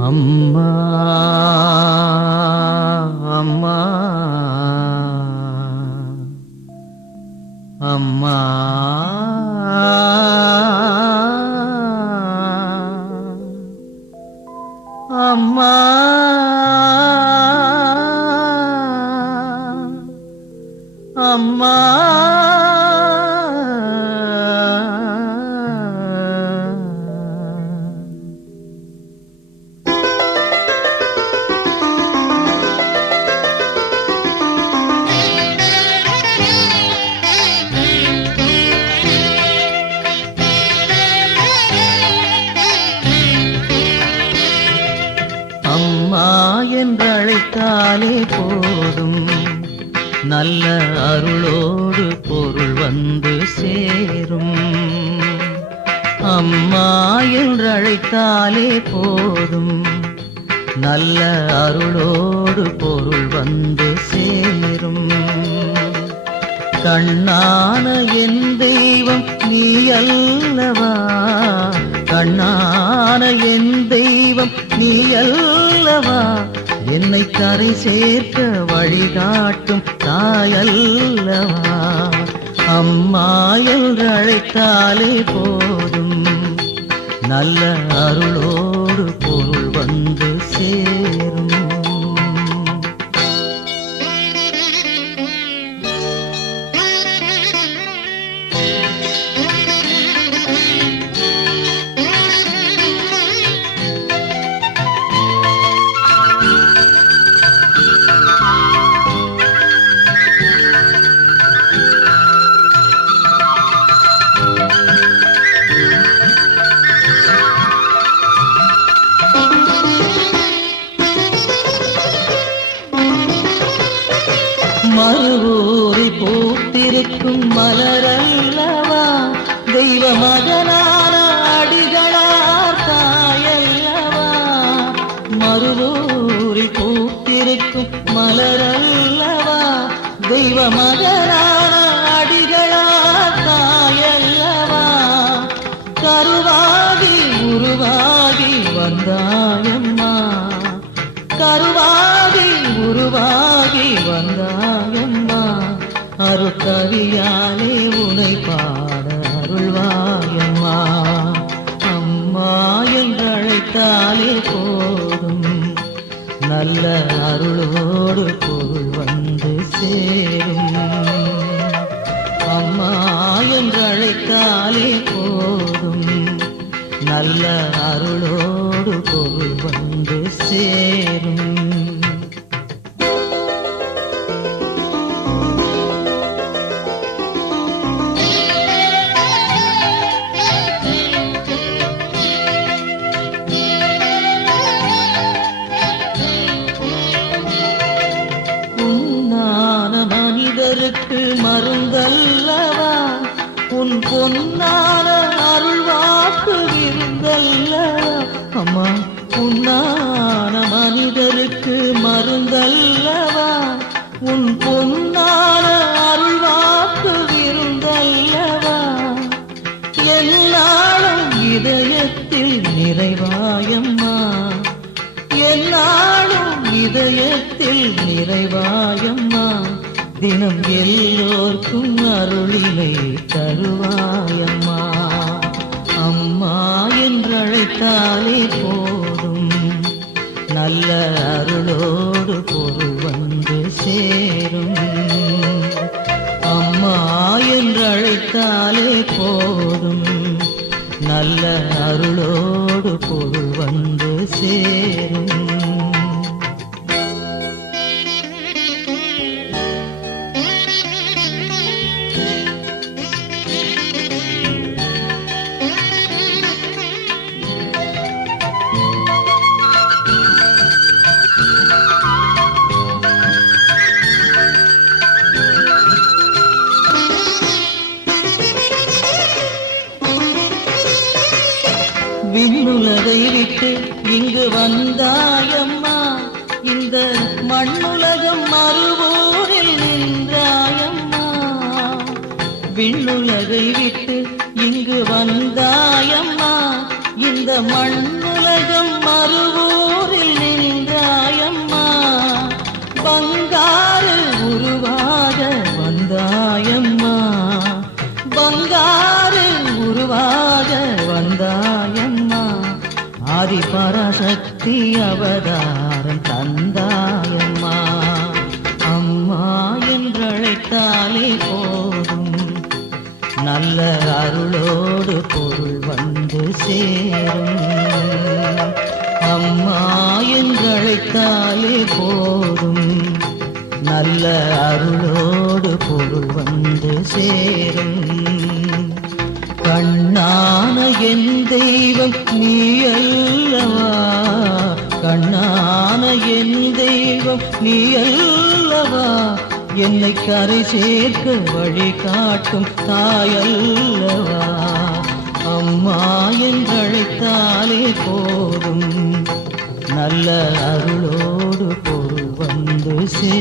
அம்மா அம்மா அம்மா. அம்மா. அம்மா. என்றழைத்தாலே போதும். நல்ல அருளோடு பொருள் வந்து சேரும். அம்மா என்றழைத்தாலே போதும். நல்ல அருளோடு பொருள் வந்து சேரும். கண்ணான என் தெய்வம் நீ அல்லவா? கண்ணான என் என்னை கரை சேர்க்க வழிகாட்டும் தாயல்லவா? அம்மா என்று அழைத்தாலே போதும். நல்ல அருளோ மலரல்லவா? தெய்வ மகனான அடிகளார் தாயல்லவா மறுவூரி பூத்திருக்கும் மலரல்லவா? தெய்வ மகனான அடிகளார் தாயல்லவா கருவாகி உருவாகி வந்தாயம்மா. கருவாகி உருவாகி வந்தாயம்மா அருக்கவியாலே உனை பாட அருள்வாயம்மா. அம்மா என்றழைத்தாலே போதும். நல்ல அருளோடு பொருள் வந்து சேரும். அம்மா என்றழைத்தாலே போதும். நல்ல அருளோடு பொருள் வந்து சேரும். மனிதருக்கு மருந்தல்லவா? உன் பொன்னான அருள்வாக்கு விருந்தல்லவா? அம்மா உன்னான மனிதருக்கு மருந்தல்லவா? உன் பொன்னான அருள்வாக்கு விருந்தல்லவா? எல்லாரும் இதயத்தில் நிறைவாயம்மா? எல்லாரும் இதயத்தில் நிறைவாயம்மா? தினம் எல்லோர்க்கும் அருளிலை தருவாயம்மா. அம்மா என்றழைத்தாலே போதும். நல்ல அருளோடு பொருள் வந்து சேரும். அம்மா என்றழைத்தாலே போதும். நல்ல அருளோடு விண்ணுலகை விட்டு இங்கு வந்தாயம்மா. இந்த மண்ணுலகம் மறுபோரில் நின்றாயம்மா. விண்ணுலகை விட்டு இங்கு வந்தாயம்மா. இந்த மண்ணுலகம் மறுபோரில் நின்றாயம்மா. பங்காறு உருவாக வந்தாயம் ஆதி பராசக்தி அவதாரம் தந்தாயம்மா. அம்மா என்றழைத்தாலே போதும். நல்ல அருளோடு பொருள் வந்து சேரும். அம்மா என்றழைத்தாலே போதும். நல்ல அருளோடு பொருள் வந்து சேரும். கண்ணான என் தெய்வம் நீ அல்லவா கண்ணான என் தெய்வம் நீ அல்லவா என்னை கரை சேர்க்க வழி காட்டும் தாயல்லவா? அம்மா என்றழைத்தாலே போதும். நல்ல அருளோடு பொருள் வந்து சே